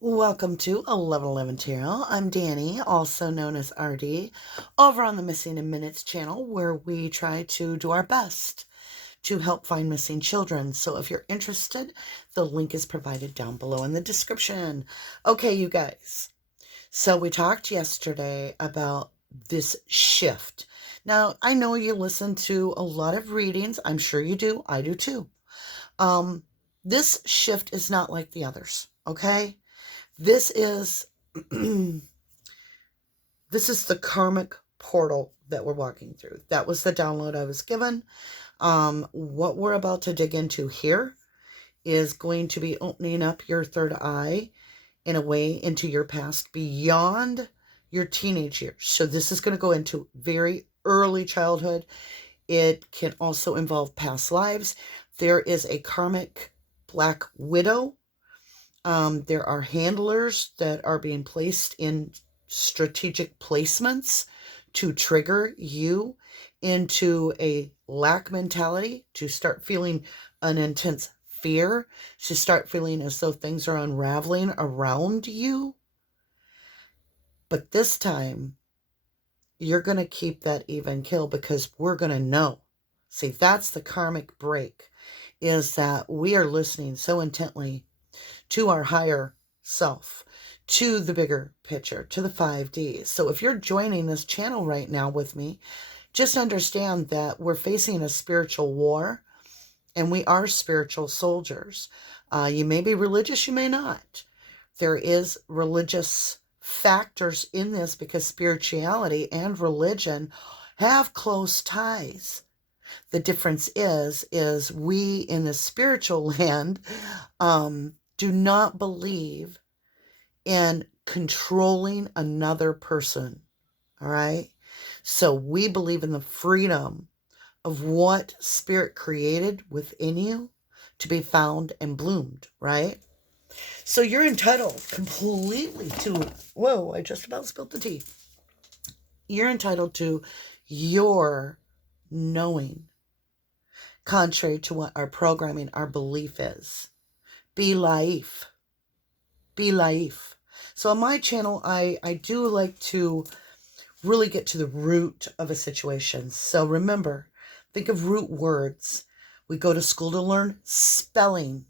Welcome to 1111 Tarot. I'm Danny, also known as RD, over on the Missing in Minutes channel, where we try to do our best to help find missing children. So if you're interested, the link is provided down below in the description. Okay, you guys. So we talked yesterday about this shift. Now, I know you listen to a lot of readings. I'm sure you do. I do too. This shift is not like the others, okay? This is this is the karmic portal that we're walking through. That was the download I was given. What we're about to dig into here is going to be opening up your third eye in a way into your past beyond your teenage years. So this is going to go into very early childhood. It can also involve past lives. There is a karmic black widow. There are handlers that are being placed in strategic placements to trigger you into a lack mentality, to start feeling an intense fear, to start feeling as though things are unraveling around you. But this time, you're going to keep that even keel because we're going to know. See, that's the karmic break, is that we are listening so intently to our higher self, to the bigger picture, to the 5Ds. So if you're joining this channel right now with me, just understand that we're facing a spiritual war, and we are spiritual soldiers. You may be religious, you may not. There is religious factors in this because spirituality and religion have close ties. The difference is we in the spiritual land do not believe in controlling another person, all right? So we believe in the freedom of what Spirit created within you to be found and bloomed, right? So you're entitled completely to, whoa, I just about spilled the tea. You're entitled to your knowing, contrary to what our programming, our belief is. Be life. Be life. So on my channel, I do like to really get to the root of a situation. So remember, think of root words. We go to school to learn spelling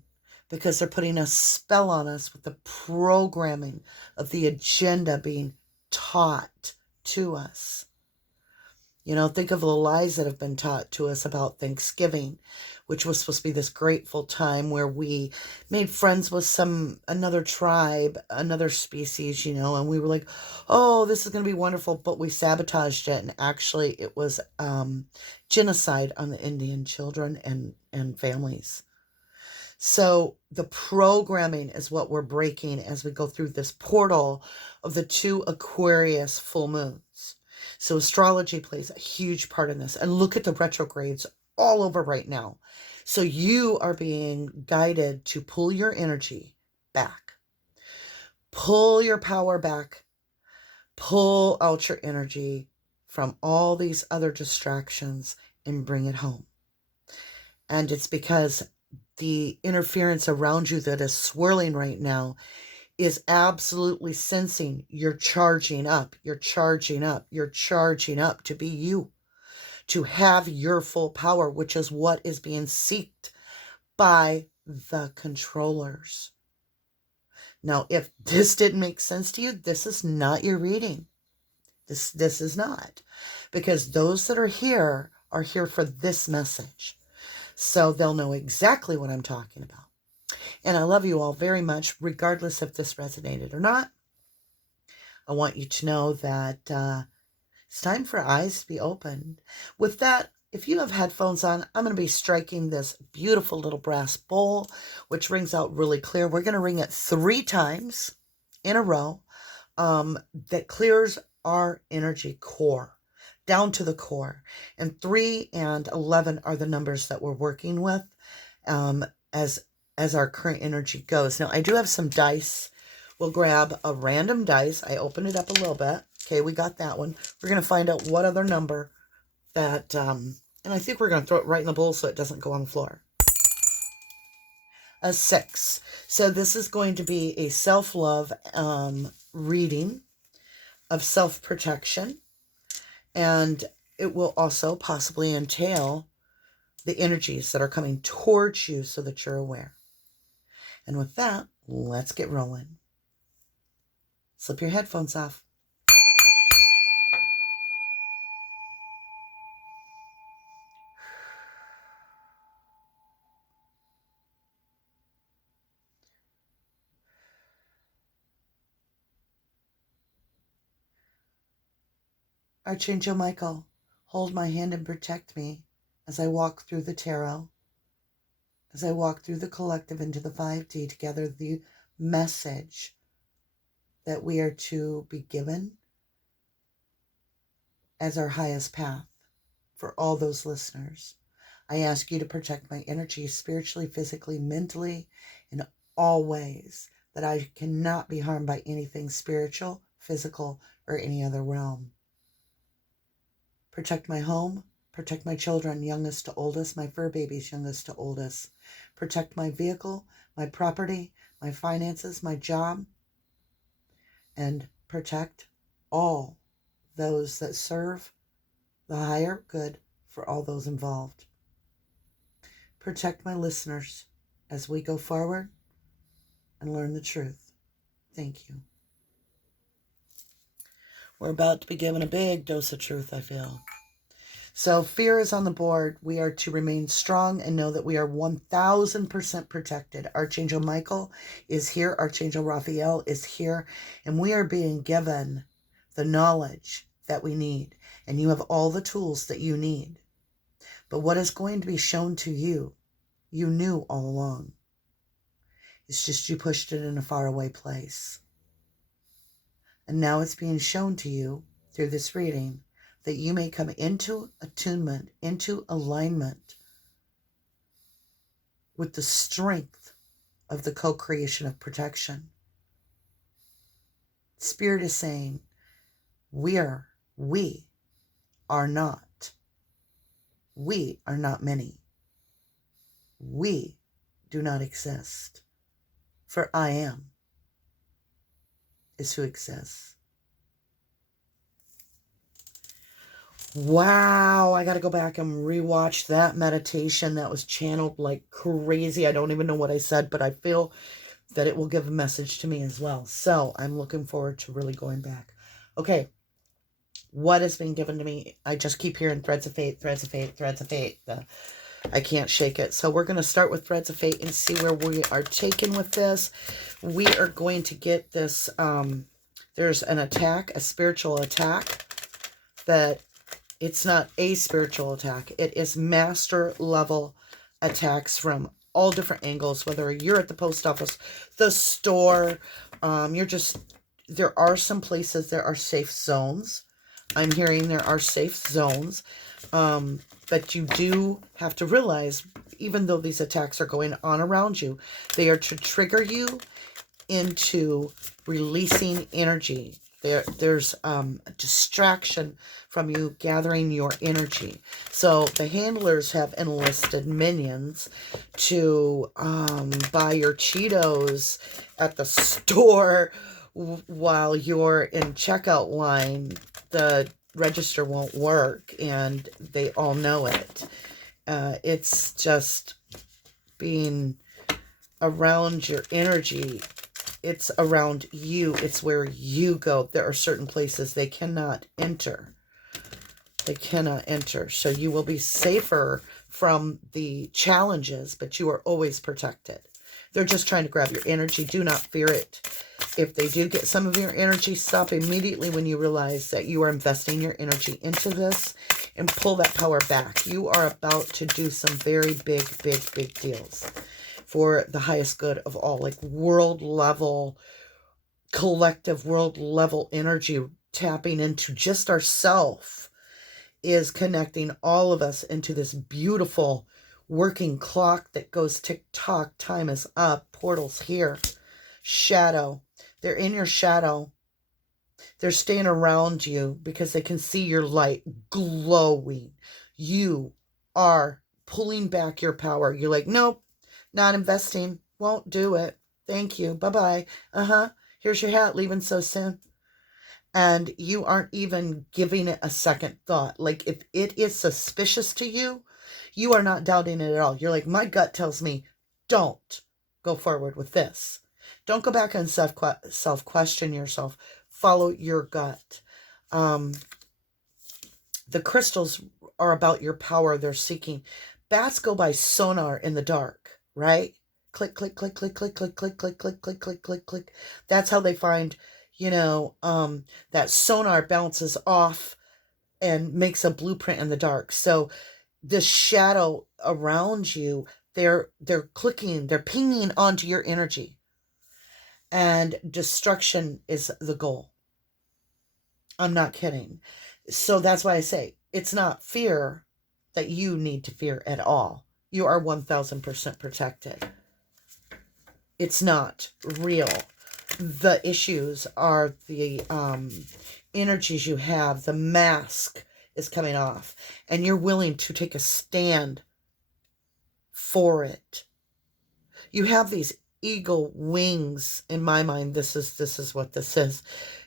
because they're putting a spell on us with the programming of the agenda being taught to us. You know, think of the lies that have been taught to us about Thanksgiving, which was supposed to be this grateful time where we made friends with another tribe, another species, you know, and we were like, oh, this is going to be wonderful, but we sabotaged it. And actually it was genocide on the Indian children and families. So the programming is what we're breaking as we go through this portal of the 2 Aquarius full moons. So astrology plays a huge part in this. And look at the retrogrades all over right now. So you are being guided to pull your energy back. Pull your power back. Pull out your energy from all these other distractions and bring it home. And it's because the interference around you that is swirling right now is absolutely sensing you're charging up, you're charging up, you're charging up to be you, to have your full power, which is what is being sought by the controllers. Now, if this didn't make sense to you, this is not your reading. This is not. Because those that are here for this message. So they'll know exactly what I'm talking about. And I love you all very much, regardless if this resonated or not. I want you to know that it's time for eyes to be opened. With that, if you have headphones on, I'm going to be striking this beautiful little brass bowl, which rings out really clear. We're going to ring it 3 times in a row. That clears our energy core, down to the core. And 3 and 11 are the numbers that we're working with as our current energy goes. Now, I do have some dice. We'll grab a random dice. I opened it up a little bit. Okay, we got that one. We're going to find out what other number that, and I think we're going to throw it right in the bowl so it doesn't go on the floor. a 6. So this is going to be a self-love reading of self-protection. And it will also possibly entail the energies that are coming towards you so that you're aware. And with that, let's get rolling. Slip your headphones off. Archangel Michael, hold my hand and protect me as I walk through the tarot, as I walk through the collective into the 5D to gather the message that we are to be given as our highest path for all those listeners. I ask you to protect my energy spiritually, physically, mentally, in all ways, that I cannot be harmed by anything spiritual, physical, or any other realm. Protect my home, protect my children, youngest to oldest, my fur babies, youngest to oldest. Protect my vehicle, my property, my finances, my job, and protect all those that serve the higher good for all those involved. Protect my listeners as we go forward and learn the truth. Thank you. We're about to be given a big dose of truth, I feel. So fear is on the board. We are to remain strong and know that we are 1000% protected. Archangel Michael is here. Archangel Raphael is here. And we are being given the knowledge that we need. And you have all the tools that you need. But what is going to be shown to you, you knew all along. It's just you pushed it in a faraway place. And now it's being shown to you through this reading that you may come into attunement, into alignment with the strength of the co-creation of protection. Spirit is saying, we are not many. We do not exist. For I am is who exists. Wow, I got to go back and rewatch that meditation. That was channeled like crazy. I don't even know what I said, but I feel that it will give a message to me as well. So I'm looking forward to really going back. Okay, what has been given to me? I just keep hearing threads of fate, threads of fate, threads of fate. I can't shake it. So we're going to start with threads of fate and see where we are taken with this. We are going to get this. There's an attack, a spiritual attack, that it's not a spiritual attack. It is master level attacks from all different angles, whether you're at the post office, the store, there are some places, there are safe zones. I'm hearing there are safe zones. But you do have to realize, even though these attacks are going on around you, they are to trigger you into releasing energy. There's a distraction from you gathering your energy. So the handlers have enlisted minions to buy your Cheetos at the store while you're in checkout line. The register won't work, and they all know it. It's just being around your energy. It's around you. It's where you go. There are certain places they cannot enter. They cannot enter. So you will be safer from the challenges, but you are always protected. They're just trying to grab your energy. Do not fear it. If they do get some of your energy, stop immediately when you realize that you are investing your energy into this and pull that power back. You are about to do some very big, big, big deals for the highest good of all, like world level, collective world level energy, tapping into just ourself is connecting all of us into this beautiful working clock that goes tick-tock. Time is up. Portals here. Shadow. They're in your shadow. They're staying around you because they can see your light glowing. You are pulling back your power. You're like, nope, not investing. Won't do it. Thank you. Bye-bye. Uh-huh. Here's your hat. Leaving so soon. And you aren't even giving it a second thought. Like, if it is suspicious to you, you are not doubting it at all. You're like, my gut tells me, don't go forward with this. Don't go back and self-question yourself. Follow your gut. The crystals are about your power they're seeking. Bats go by sonar in the dark, right? Click, click, click, click, click, click, click, click, click, click, click, click, click. That's how they find, that sonar bounces off and makes a blueprint in the dark. So the shadow around you, they're clicking, they're pinging onto your energy. And destruction is the goal. I'm not kidding. So that's why I say it's not fear that you need to fear at all. You are 1000% protected. It's not real. The issues are the energies you have. The mask is coming off, and you're willing to take a stand for it. You have these eagle wings. In my mind, this is what this is.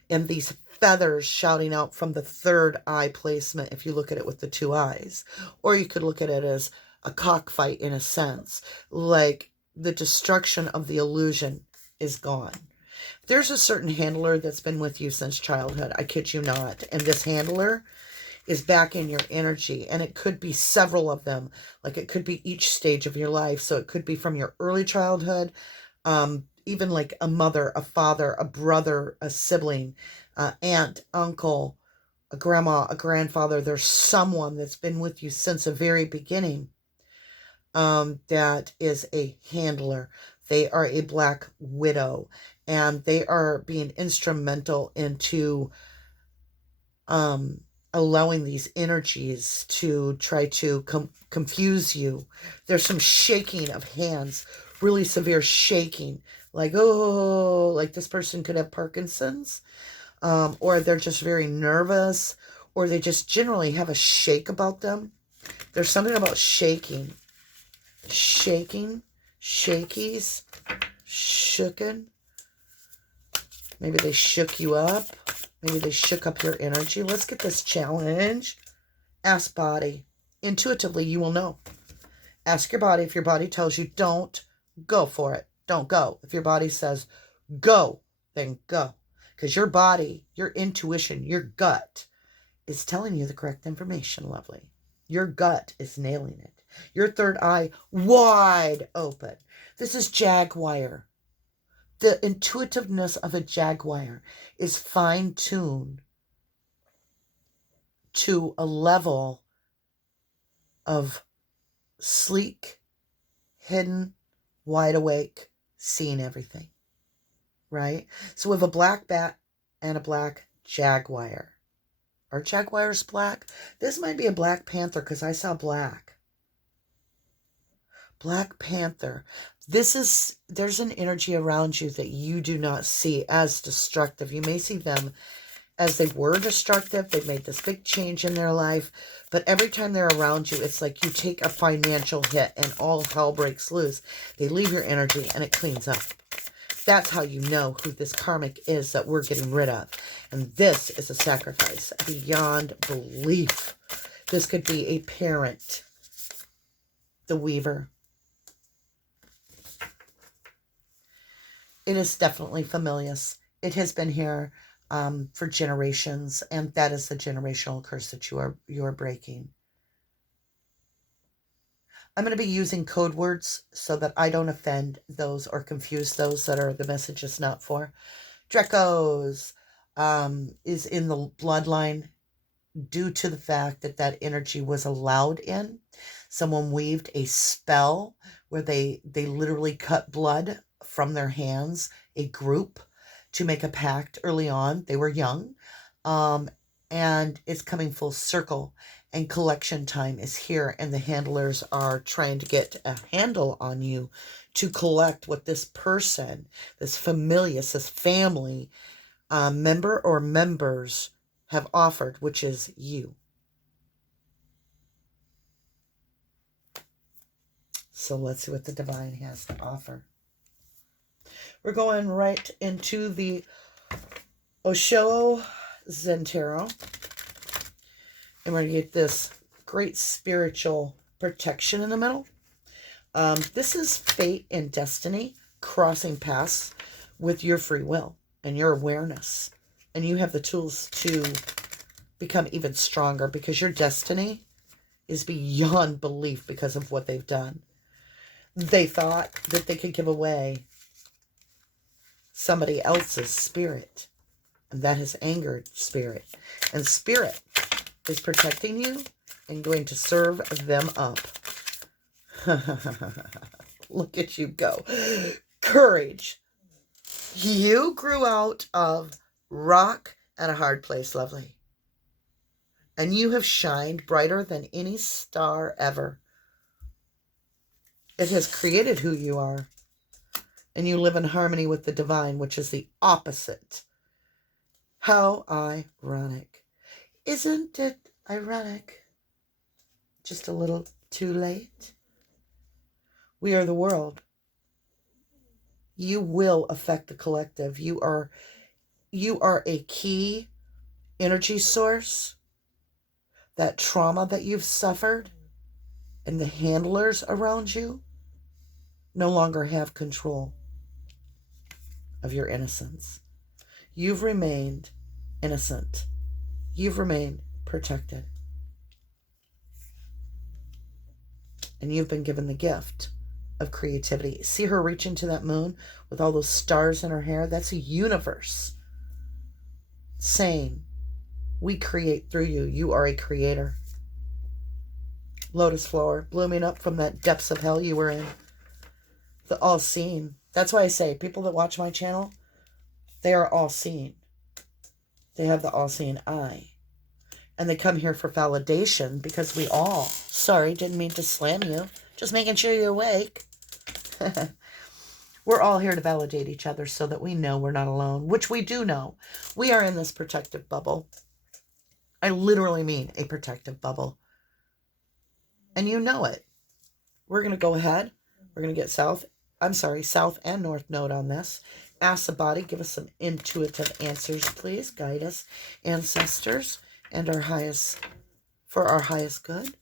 And these feathers shouting out from the third eye placement, if you look at it with the two eyes. Or you could look at it as a cockfight in a sense. Like, the destruction of the illusion is gone. There's a certain handler that's been with you since childhood. I kid you not. And this handler is back in your energy. And it could be several of them. Like, it could be each stage of your life. So it could be from your early childhood, even like a mother, a father, a brother, a sibling, aunt, uncle, a grandma, a grandfather. There's someone that's been with you since the very beginning that is a handler. They are a black widow, and they are being instrumental into allowing these energies to try to confuse you. There's some shaking of hands, really severe shaking, like, oh, like this person could have Parkinson's, or they're just very nervous, or they just generally have a shake about them. There's something about shaking, shakies, shooken. Maybe they shook you up. Maybe they shook up your energy. Let's get this challenge. Ask body. Intuitively, you will know. Ask your body. If your body tells you don't, go for it. Don't go. If your body says go, then go. Because your body, your intuition, your gut is telling you the correct information, lovely. Your gut is nailing it. Your third eye wide open. This is jaguar. The intuitiveness of a jaguar is fine-tuned to a level of sleek, hidden, wide awake, seeing everything, right? So we have a black bat and a black jaguar. Are jaguars black? This might be a black panther because I saw black. Black panther. There's an energy around you that you do not see as destructive. You may see them as they were destructive. They've made this big change in their life. But every time they're around you, it's like you take a financial hit and all hell breaks loose. They leave your energy and it cleans up. That's how you know who this karmic is that we're getting rid of. And this is a sacrifice beyond belief. This could be a parent, the weaver. It is definitely familius. It has been here for generations, and that is the generational curse that you are breaking. I'm going to be using code words so that I don't offend those or confuse those that are the message is not for. Draco's is in the bloodline due to the fact that that energy was allowed in. Someone weaved a spell where they literally cut blood from their hands, a group, to make a pact early on. They were young, and it's coming full circle, and collection time is here, and the handlers are trying to get a handle on you to collect what this person, this familius, this family member or members have offered, which is you. So let's see what the divine has to offer. We're going right into the Osho Zen Tarot. And we're going to get this great spiritual protection in the middle. This is fate and destiny crossing paths with your free will and your awareness. And you have the tools to become even stronger because your destiny is beyond belief because of what they've done. They thought that they could give away somebody else's spirit. And that has angered spirit. And spirit is protecting you and going to serve them up. Look at you go. Courage. You grew out of rock and a hard place, lovely. And you have shined brighter than any star ever. It has created who you are. And you live in harmony with the divine, which is the opposite. How ironic. Isn't it ironic? Just a little too late. We are the world. You will affect the collective. You are a key energy source. That trauma that you've suffered and the handlers around you no longer have control of your innocence. You've remained innocent. You've remained protected. And you've been given the gift of creativity. See her reach into that moon with all those stars in her hair? That's a universe saying, we create through you. You are a creator. Lotus flower blooming up from that depths of hell you were in. The all-seeing. That's why I say people that watch my channel, they are all-seeing. They have the all-seeing eye. And they come here for validation because we all, sorry, didn't mean to slam you. Just making sure you're awake. We're all here to validate each other so that we know we're not alone, which we do know. We are in this protective bubble. I literally mean a protective bubble. And you know it. We're going to go ahead. We're going to get south and north node on this. Ask the body, give us some intuitive answers, please. Guide us, ancestors, and our highest good.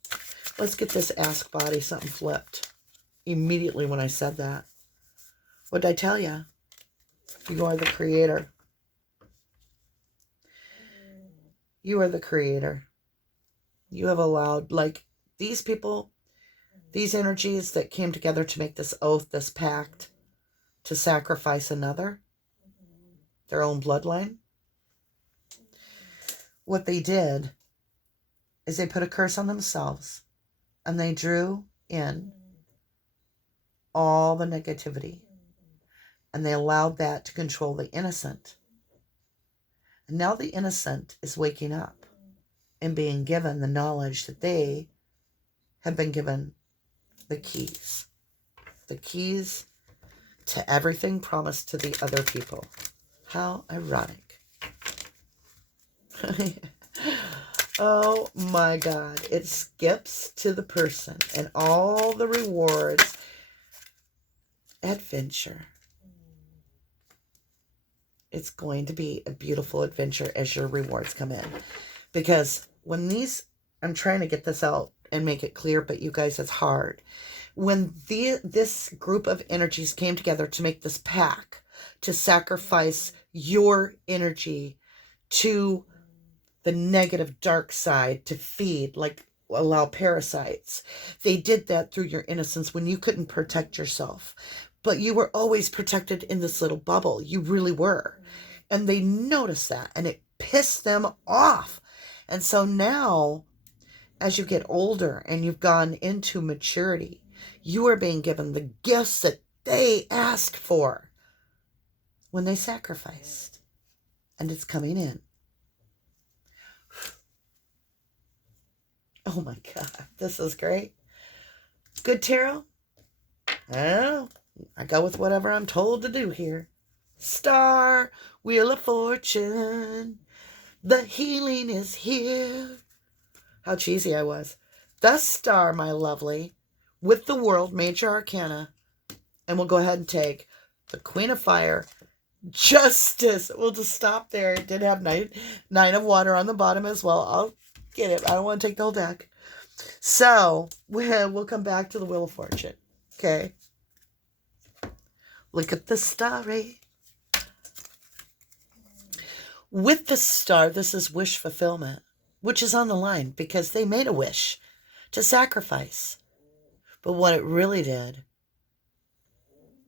Let's get this ask body. Something flipped immediately when I said that. What did I tell you? You are the creator. You are the creator. You have allowed, like, these people, these energies that came together to make this oath, this pact, to sacrifice another, their own bloodline. What they did is they put a curse on themselves and they drew in all the negativity and they allowed that to control the innocent. And now the innocent is waking up and being given the knowledge that they have been given the keys. The keys to everything promised to the other people. How ironic. Oh my God. It skips to the person and all the rewards. Adventure. It's going to be a beautiful adventure as your rewards come in. Because when these, I'm trying to get this out and make it clear, but you guys, it's hard. When this group of energies came together to make this pact, to sacrifice your energy to the negative dark side, to feed, like allow parasites. They did that through your innocence when you couldn't protect yourself. But you were always protected in this little bubble. You really were. And they noticed that and it pissed them off. And so now, as you get older and you've gone into maturity, you are being given the gifts that they asked for when they sacrificed. And it's coming in. Oh my God, this is great. Good tarot? Well, I go with whatever I'm told to do here. Star, Wheel of Fortune, the healing is here. How cheesy I was. The Star, my lovely, with the World, Major Arcana. And we'll go ahead and take The Queen of Fire. Justice. We'll just stop there. It did have nine of water on the bottom as well. I'll get it. I don't want to take the whole deck. So we'll come back to the Wheel of Fortune. Okay. Look at the story. With the star, this is wish fulfillment, which is on the line because they made a wish to sacrifice. But what it really did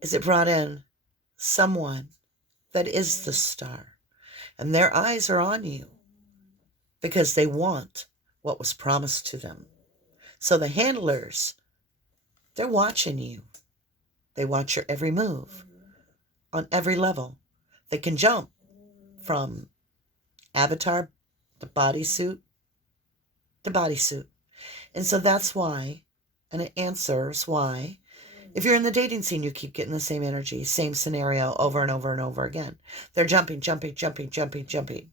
is it brought in someone that is the star. And their eyes are on you because they want what was promised to them. So the handlers, they're watching you. They watch your every move on every level. They can jump from avatar to bodysuit to bodysuit. And so that's why, and it answers why, if you're in the dating scene, you keep getting the same energy, same scenario over and over and over again. They're jumping. The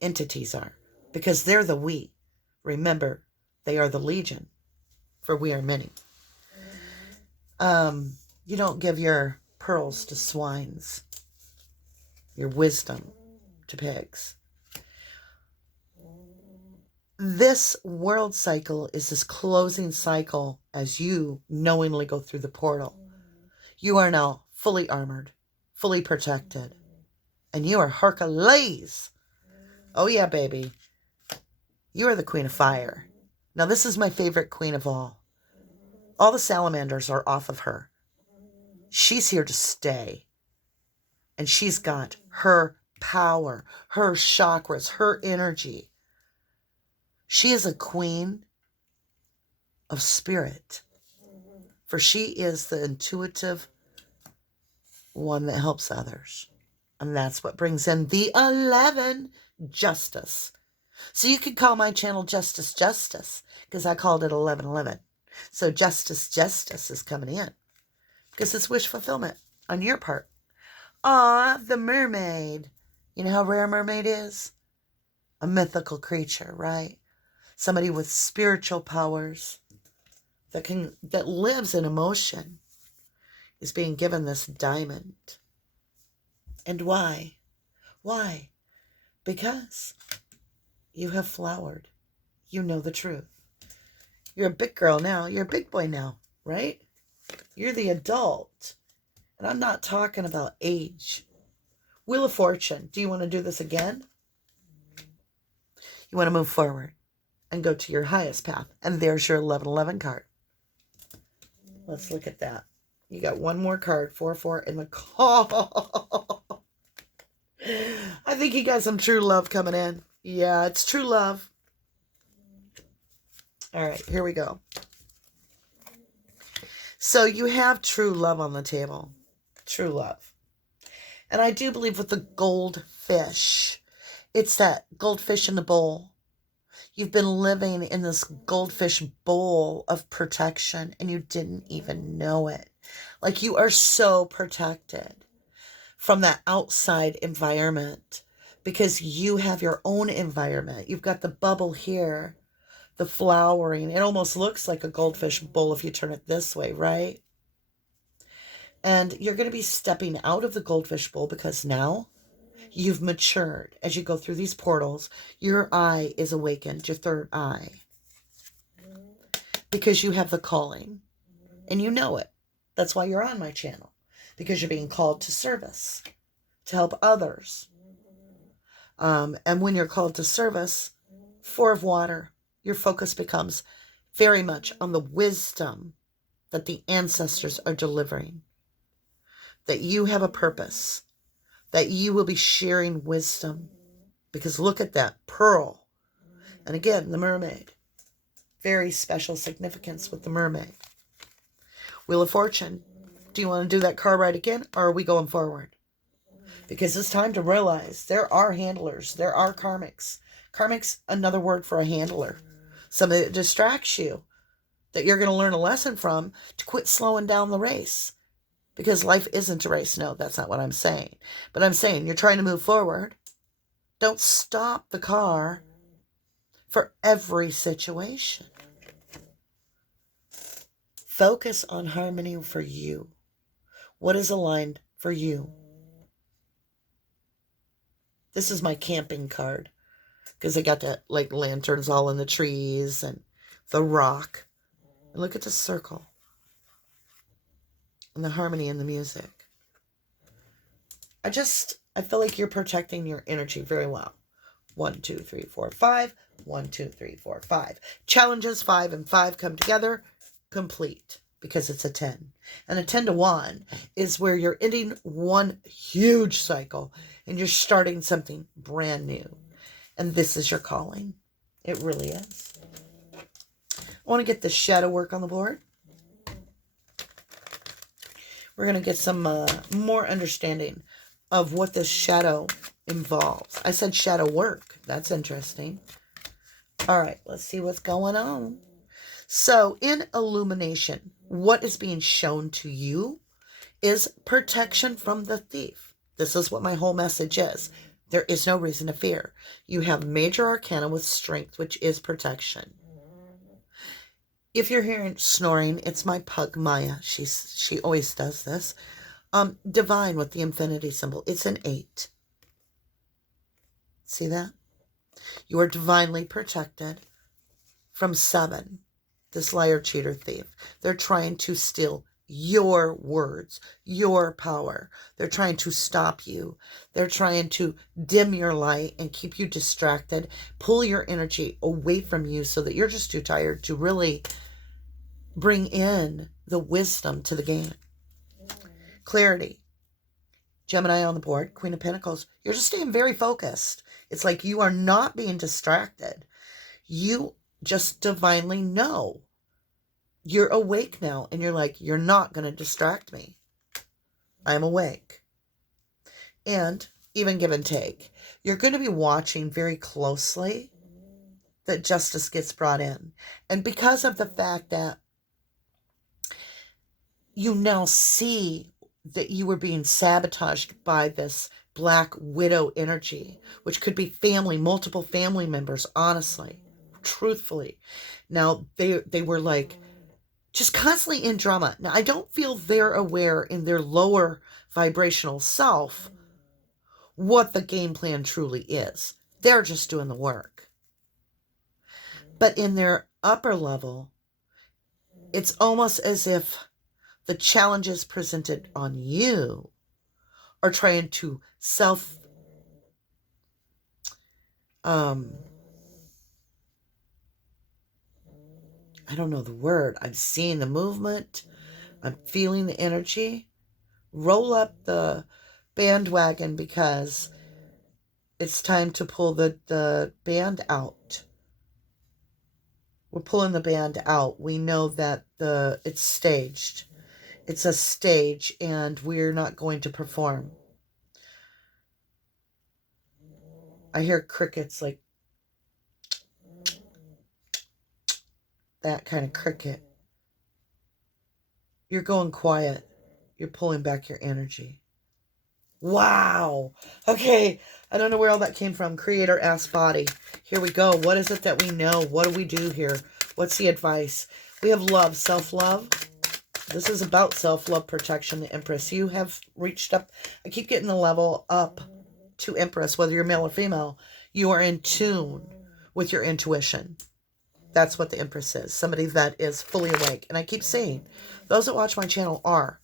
entities are, because they're the we. Remember, they are the legion, for we are many. You don't give your pearls to swines, your wisdom to pigs. This world cycle is this closing cycle as you knowingly go through the portal. You are now fully armored, fully protected, and you are Hercules. Oh yeah, baby. You are the Queen of Fire. Now this is my favorite queen of all. All the salamanders are off of her. She's here to stay. And she's got her power, her chakras, her energy. She is a queen of spirit. For she is the intuitive one that helps others. And that's what brings in the 11, justice. So you could call my channel Justice, because I called it 1111. So Justice is coming in. Because it's wish fulfillment on your part. Ah, the mermaid. You know how rare a mermaid is? A mythical creature, right? Somebody with spiritual powers that lives in emotion is being given this diamond. And why? Why? Because you have flowered. You know the truth. You're a big girl now. You're a big boy now, right? You're the adult. And I'm not talking about age. Wheel of Fortune. Do you want to do this again? You want to move forward and go to your highest path. And there's your 1111 card. Let's look at that. You got one more card, 4-4 in the call. I think you got some true love coming in. Yeah, it's true love. All right, here we go. So you have true love on the table. True love. And I do believe with the goldfish, it's that goldfish in the bowl. You've been living in this goldfish bowl of protection and you didn't even know it. Like you are so protected from that outside environment because you have your own environment. You've got the bubble here, the flowering. It almost looks like a goldfish bowl if you turn it this way, right? And you're going to be stepping out of the goldfish bowl because now you've matured. As you go through these portals, your eye is awakened, your third eye. Because you have the calling. And you know it. That's why you're on my channel. Because you're being called to service. To help others. And when you're called to service, 4 of water, your focus becomes very much on the wisdom that the ancestors are delivering. That you have a purpose. That you will be sharing wisdom. Because look at that pearl. And again, the mermaid. Very special significance with the mermaid. Wheel of Fortune. Do you want to do that card right again? Or are we going forward? Because it's time to realize there are handlers. There are karmics. Karmics, another word for a handler. Somebody that distracts you. That you're going to learn a lesson from to quit slowing down the race. Because life isn't a race. No, that's not what I'm saying. But I'm saying you're trying to move forward. Don't stop the car for every situation. Focus on harmony for you. What is aligned for you? This is my camping card because they got that like lanterns all in the trees and the rock. And look at the circle and the harmony in the music. I feel like you're protecting your energy very well. 1, 2, 3, 4, 5. 1, 2, 3, 4, 5. Challenges 5 and 5 come together, complete, because it's a 10. And a 10 to 1 is where you're ending one huge cycle and you're starting something brand new. And this is your calling. It really is. I want to get the shadow work on the board. We're going to get some more understanding of what this shadow involves. I said shadow work. That's interesting. All right, let's see what's going on. So in illumination, what is being shown to you is protection from the thief. This is what my whole message is. There is no reason to fear. You have major arcana with strength, which is protection. If you're hearing snoring, it's my pug Maya. She always does this. Divine with the infinity symbol. It's an 8. See that? You are divinely protected from 7. This liar, cheater, thief. They're trying to steal your words, your power. They're trying to stop you. They're trying to dim your light and keep you distracted, pull your energy away from you so that you're just too tired to really bring in the wisdom to the game. Clarity. Gemini on the board, Queen of Pentacles. You're just staying very focused. It's like you are not being distracted. You just divinely know. You're awake now, and you're like, you're not going to distract me. I'm awake. And even give and take. You're going to be watching very closely that justice gets brought in. And because of the fact that you now see that you were being sabotaged by this Black Widow energy, which could be family, multiple family members, honestly, truthfully. Now, they were like just constantly in drama. Now, I don't feel they're aware in their lower vibrational self what the game plan truly is. They're just doing the work. But in their upper level, it's almost as if the challenges presented on you are trying to I don't know the word. I'm seeing the movement. I'm feeling the energy. Roll up the bandwagon because it's time to pull the band out. We're pulling the band out. We know that it's staged. It's a stage and we're not going to perform. I hear crickets like that kind of cricket. You're going quiet. You're pulling back your energy. Wow. Okay. I don't know where all that came from. Creator ass body. Here we go. What is it that we know? What do we do here? What's the advice? We have love, self-love. This is about self-love, protection, the Empress. You have reached up. I keep getting the level up to Empress, whether you're male or female. You are in tune with your intuition. That's what the Empress is. Somebody that is fully awake. And I keep saying, those that watch my channel are.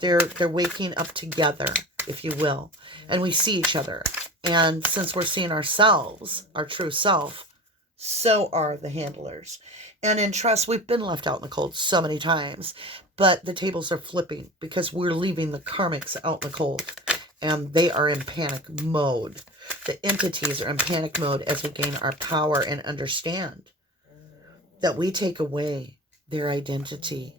They're waking up together, if you will. And we see each other. And since we're seeing ourselves, our true self, so are the handlers. And in trust, we've been left out in the cold so many times. But the tables are flipping because we're leaving the karmics out in the cold. And they are in panic mode. The entities are in panic mode as we gain our power and understand that we take away their identity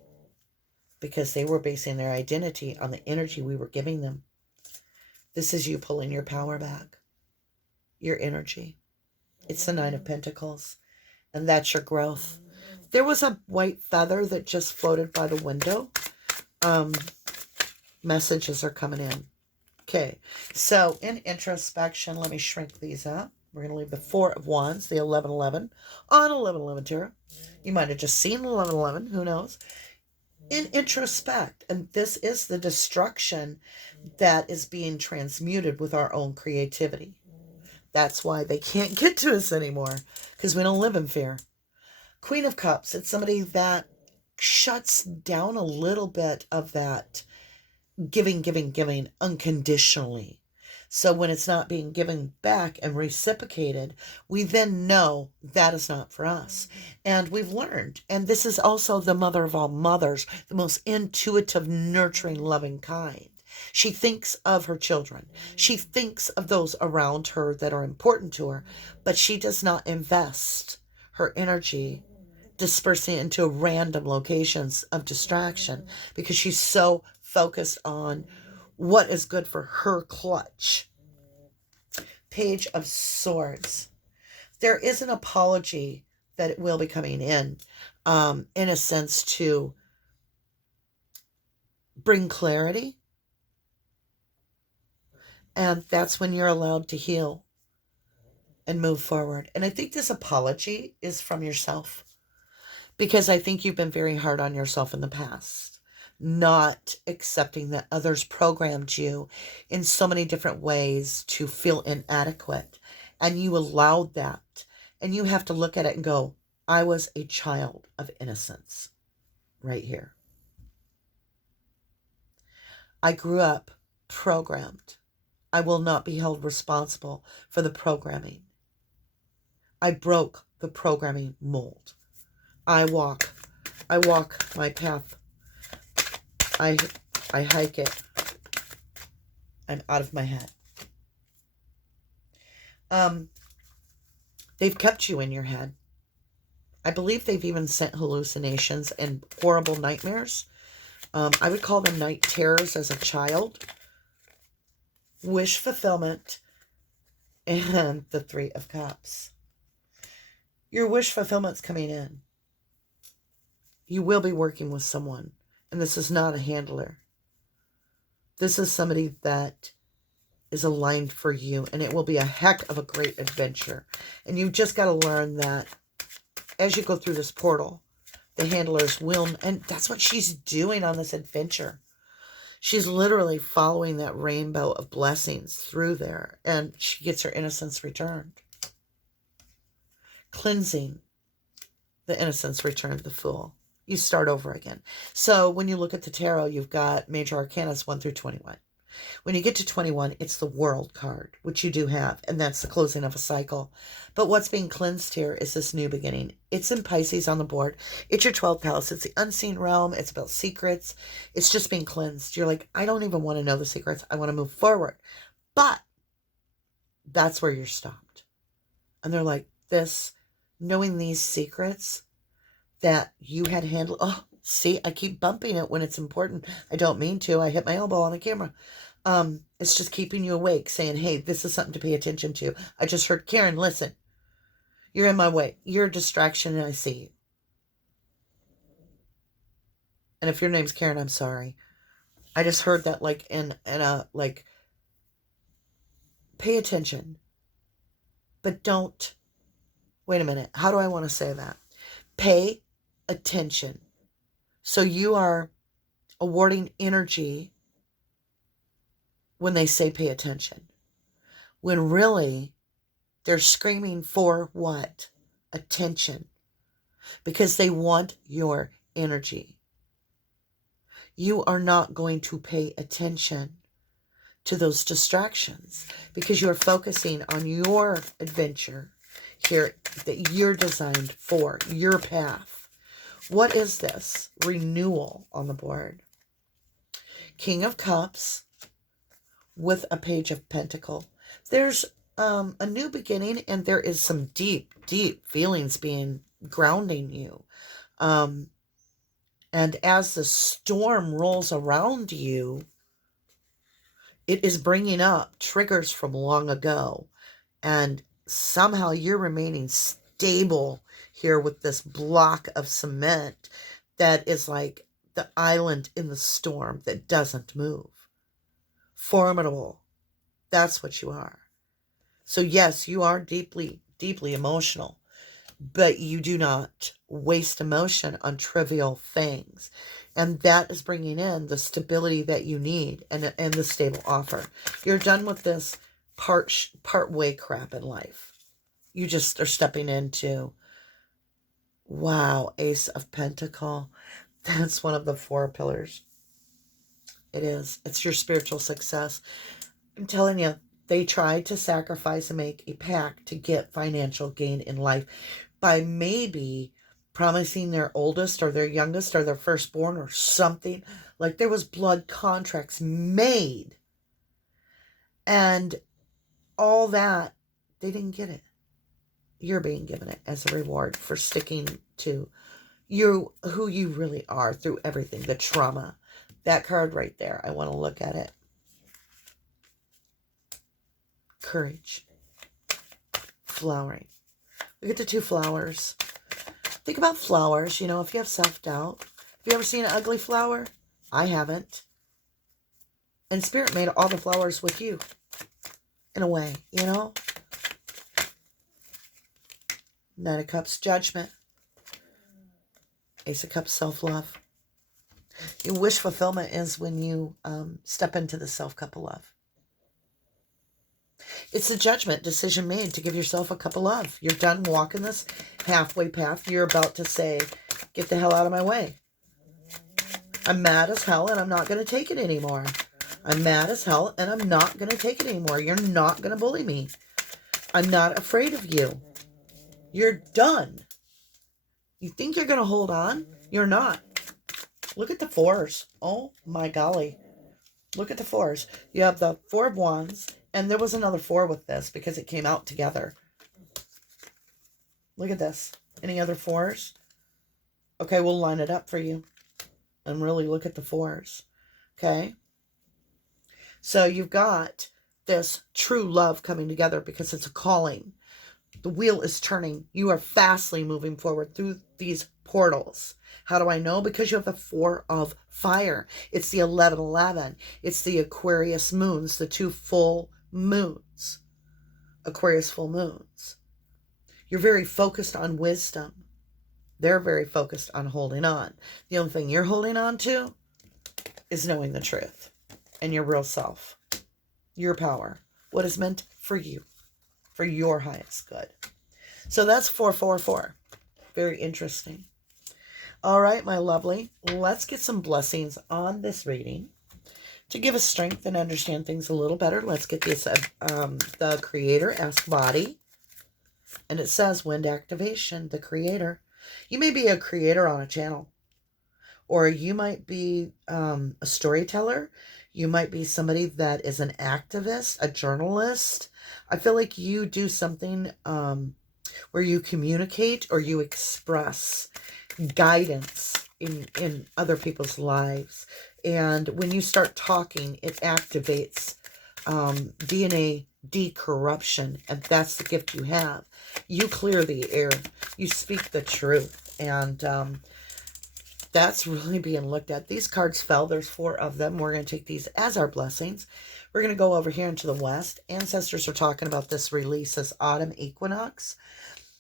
because they were basing their identity on the energy we were giving them. This is you pulling your power back, your energy. It's the 9 of Pentacles, and that's your growth. There was a white feather that just floated by the window. Messages are coming in. Okay, so in introspection, let me shrink these up. We're going to leave the 4 of Wands, the 1111, on 1111 Tarot. You might have just seen 1111, who knows? in introspect. And this is the destruction that is being transmuted with our own creativity. That's why they can't get to us anymore, because we don't live in fear. Queen of Cups, it's somebody that shuts down a little bit of that giving unconditionally. So when it's not being given back and reciprocated, we then know that is not for us. And we've learned, and this is also the mother of all mothers, the most intuitive, nurturing, loving kind. She thinks of her children. She thinks of those around her that are important to her, but she does not invest her energy dispersing into random locations of distraction because she's so focused on what is good for her clutch. Page of Swords. There is an apology that will be coming in a sense to bring clarity. And that's when you're allowed to heal and move forward. And I think this apology is from yourself, because I think you've been very hard on yourself in the past, not accepting that others programmed you in so many different ways to feel inadequate. And you allowed that. And you have to look at it and go, I was a child of innocence right here. I grew up programmed. I will not be held responsible for the programming. I broke the programming mold. I walk my path. I hike it. I'm out of my head. They've kept you in your head. I believe they've even sent hallucinations and horrible nightmares. I would call them night terrors as a child. Wish fulfillment, and the Three of Cups. Your wish fulfillment's coming in. You will be working with someone, and this is not a handler. This is somebody that is aligned for you, and it will be a heck of a great adventure. And you've just got to learn that as you go through this portal, the handlers will, and that's what she's doing on this adventure. She's literally following that rainbow of blessings through there, and she gets her innocence returned. Cleansing, the innocence returned, the Fool. You start over again. So when you look at the tarot, you've got major arcanas 1 through 21. When you get to 21, it's the World card, which you do have, and that's the closing of a cycle. But what's being cleansed here is this new beginning. It's in Pisces on the board. It's your 12th house. It's the unseen realm. It's about secrets. It's just being cleansed. You're like, I don't even want to know the secrets. I want to move forward. But that's where you're stopped. And they're like, knowing these secrets that you had handled. Oh, see, I keep bumping it when it's important. I don't mean to. I hit my elbow on the camera. It's just keeping you awake, saying, hey, this is something to pay attention to. I just heard, Karen, listen. You're in my way. You're a distraction, and I see you. And if your name's Karen, I'm sorry. I just heard that pay attention. But don't, wait a minute. How do I want to say that? Pay attention. So you are awarding energy when they say pay attention. When really they're screaming for what? Attention. Because they want your energy. You are not going to pay attention to those distractions because you're focusing on your adventure here that you're designed for, your path. What is this? Renewal on the board. King of Cups with a Page of Pentacle. There's a new beginning, and there is some deep, deep feelings being grounding you. And as the storm rolls around you, it is bringing up triggers from long ago. And somehow you're remaining stable here with this block of cement that is like the island in the storm that doesn't move. Formidable. That's what you are. So yes, you are deeply, deeply emotional. but you do not waste emotion on trivial things. And that is bringing in the stability that you need and the stable offer. You're done with this part way crap in life. You just are stepping into, wow, Ace of Pentacle. That's one of the 4 pillars. It is. It's your spiritual success. I'm telling you, they tried to sacrifice and make a pact to get financial gain in life by maybe promising their oldest or their youngest or their firstborn or something. Like there was blood contracts made. And all that, they didn't get it. You're being given it as a reward for sticking to who you really are through everything, the trauma. That card right there, I want to look at it. Courage. Flowering. Look at the 2 flowers. Think about flowers, you know, if you have self-doubt. Have you ever seen an ugly flower? I haven't. And Spirit made all the flowers with you. In a way, you know? Knight of Cups, judgment. Ace of Cups, self-love. Your wish fulfillment is when you step into the self-cup of love. It's a judgment decision made to give yourself a cup of love. You're done walking this halfway path. You're about to say, get the hell out of my way. I'm mad as hell and I'm not going to take it anymore. I'm mad as hell and I'm not going to take it anymore. You're not going to bully me. I'm not afraid of you. You're done. You think you're going to hold on? You're not. Look at the 4s. Oh my golly. Look at the 4s. You have the 4 of Wands. And there was another 4 with this because it came out together. Look at this. Any other 4s? Okay, we'll line it up for you. And really look at the 4s. Okay? So you've got this true love coming together because it's a calling. The wheel is turning. You are fastly moving forward through these portals. How do I know? Because you have the 4 of fire. It's the 1111. It's the Aquarius moons, the 2 full moons. Aquarius full moons. You're very focused on wisdom. They're very focused on holding on. The only thing you're holding on to is knowing the truth and your real self, your power, what is meant for you, for your highest good. So that's 444. Very interesting. All right, my lovely. Let's get some blessings on this reading. To give us strength and understand things a little better, let's get this, the Creator, Ask Body. And it says, Wind Activation, the Creator. You may be a creator on a channel. Or you might be a storyteller. You might be somebody that is an activist, a journalist. I feel like you do something where you communicate or you express guidance in other people's lives. And when you start talking, it activates DNA decorruption. And that's the gift you have. You clear the air. You speak the truth. And that's really being looked at. These cards fell. There's 4 of them. We're going to take these as our blessings. We're going to go over here into the West. Ancestors are talking about this release, this autumn equinox,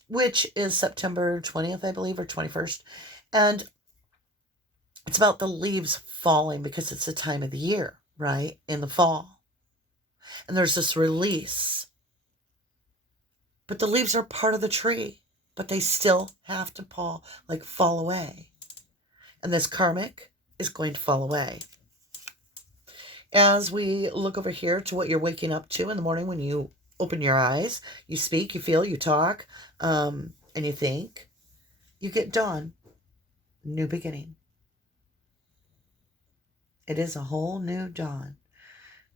which is September 20th, I believe, or 21st. And it's about the leaves falling because it's the time of the year, right? In the fall. And there's this release. But the leaves are part of the tree. But they still have to fall away. And this karmic is going to fall away. As we look over here to what you're waking up to in the morning when you open your eyes, you speak, you feel, you talk, and you think, you get dawn. New beginning. It is a whole new dawn.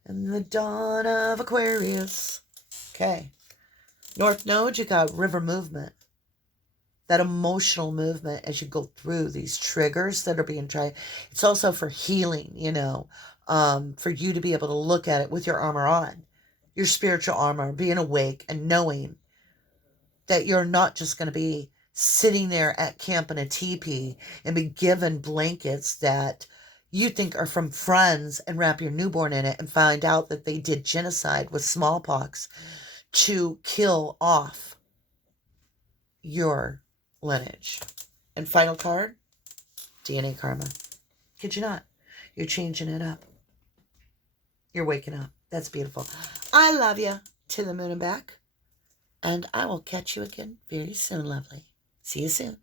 And the dawn of Aquarius. Okay. North Node, you got river movement. That emotional movement as you go through these triggers that are being tried. It's also for healing, you know, for you to be able to look at it with your armor on. Your spiritual armor, being awake and knowing that you're not just going to be sitting there at camp in a teepee and be given blankets that you think are from friends and wrap your newborn in it and find out that they did genocide with smallpox to kill off your lineage. And final card, DNA karma. Kid you not. You're changing it up. You're waking up. That's beautiful. I love you to the moon and back. And I will catch you again very soon, lovely. See you soon.